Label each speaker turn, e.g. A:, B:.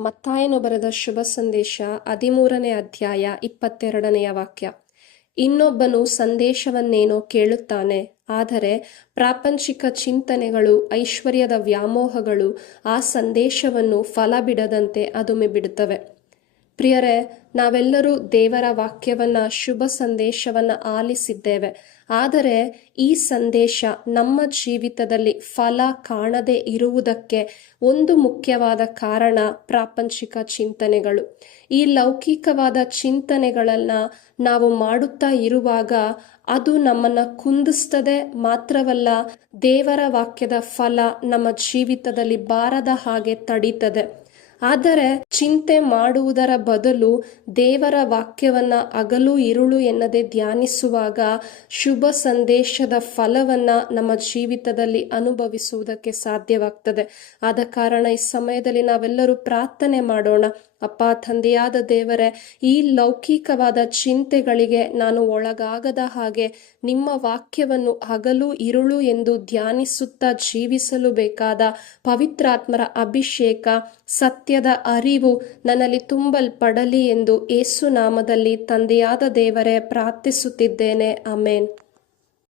A: ಮತ್ತಾಯನು ಬರೆದ ಶುಭ ಸಂದೇಶ ಹದಿಮೂರನೇ ಅಧ್ಯಾಯ ಇಪ್ಪತ್ತೆರಡನೆಯ ವಾಕ್ಯ. ಇನ್ನೊಬ್ಬನು ಸಂದೇಶವನ್ನೇನೋ ಕೇಳುತ್ತಾನೆ, ಆದರೆ ಪ್ರಾಪಂಚಿಕ ಚಿಂತನೆಗಳು, ಐಶ್ವರ್ಯದ ವ್ಯಾಮೋಹಗಳು ಆ ಸಂದೇಶವನ್ನು ಫಲ ಬಿಡದಂತೆ ಅದುಮೆ ಬಿಡುತ್ತವೆ ಪ್ರಿಯರೇ, ನಾವೆಲ್ಲರೂ ದೇವರ ವಾಕ್ಯವನ್ನ, ಶುಭ ಸಂದೇಶವನ್ನ ಆಲಿಸಿದ್ದೇವೆ. ಆದರೆ ಈ ಸಂದೇಶ ನಮ್ಮ ಜೀವಿತದಲ್ಲಿ ಫಲ ಕಾಣದೇ ಇರುವುದಕ್ಕೆ ಒಂದು ಮುಖ್ಯವಾದ ಕಾರಣ ಪ್ರಾಪಂಚಿಕ ಚಿಂತನೆಗಳು. ಈ ಲೌಕಿಕವಾದ ಚಿಂತನೆಗಳನ್ನ ನಾವು ಮಾಡುತ್ತಾ ಇರುವಾಗ ಅದು ನಮ್ಮನ್ನ ಕುಂದಿಸ್ತದೆ, ಮಾತ್ರವಲ್ಲ ದೇವರ ವಾಕ್ಯದ ಫಲ ನಮ್ಮ ಜೀವಿತದಲ್ಲಿ ಬಾರದ ಹಾಗೆ ತಡೀತದೆ. ಆದರೆ ಚಿಂತೆ ಮಾಡುವುದರ ಬದಲು ದೇವರ ವಾಕ್ಯವನ್ನ ಅಗಲು ಇರುಳು ಎನ್ನದೆ ಧ್ಯಾನಿಸುವಾಗ ಶುಭ ಸಂದೇಶದ ಫಲವನ್ನ ನಮ್ಮ ಜೀವಿತದಲ್ಲಿ ಅನುಭವಿಸುವುದಕ್ಕೆ ಸಾಧ್ಯವಾಗ್ತದೆ. ಆದ ಕಾರಣ ಈ ಸಮಯದಲ್ಲಿ ನಾವೆಲ್ಲರೂ ಪ್ರಾರ್ಥನೆ ಮಾಡೋಣ. ಅಪ್ಪ, ತಂದೆಯಾದ ದೇವರೇ, ಈ ಲೌಕಿಕವಾದ ಚಿಂತೆಗಳಿಗೆ ನಾನು ಒಳಗಾಗದ ಹಾಗೆ ನಿಮ್ಮ ವಾಕ್ಯವನ್ನು ಹಗಲು ಇರುಳು ಎಂದು ಧ್ಯಾನಿಸುತ್ತಾ ಜೀವಿಸಲು ಬೇಕಾದ ಪವಿತ್ರಾತ್ಮರ ಅಭಿಷೇಕ ಸತ್ಯದ ಅರಿವು ನನ್ನಲ್ಲಿ ತುಂಬಲ್ಪಡಲಿ ಎಂದು ಏಸು ನಾಮದಲ್ಲಿ ತಂದೆಯಾದ ದೇವರೇ ಪ್ರಾರ್ಥಿಸುತ್ತಿದ್ದೇನೆ. ಅಮೇನ್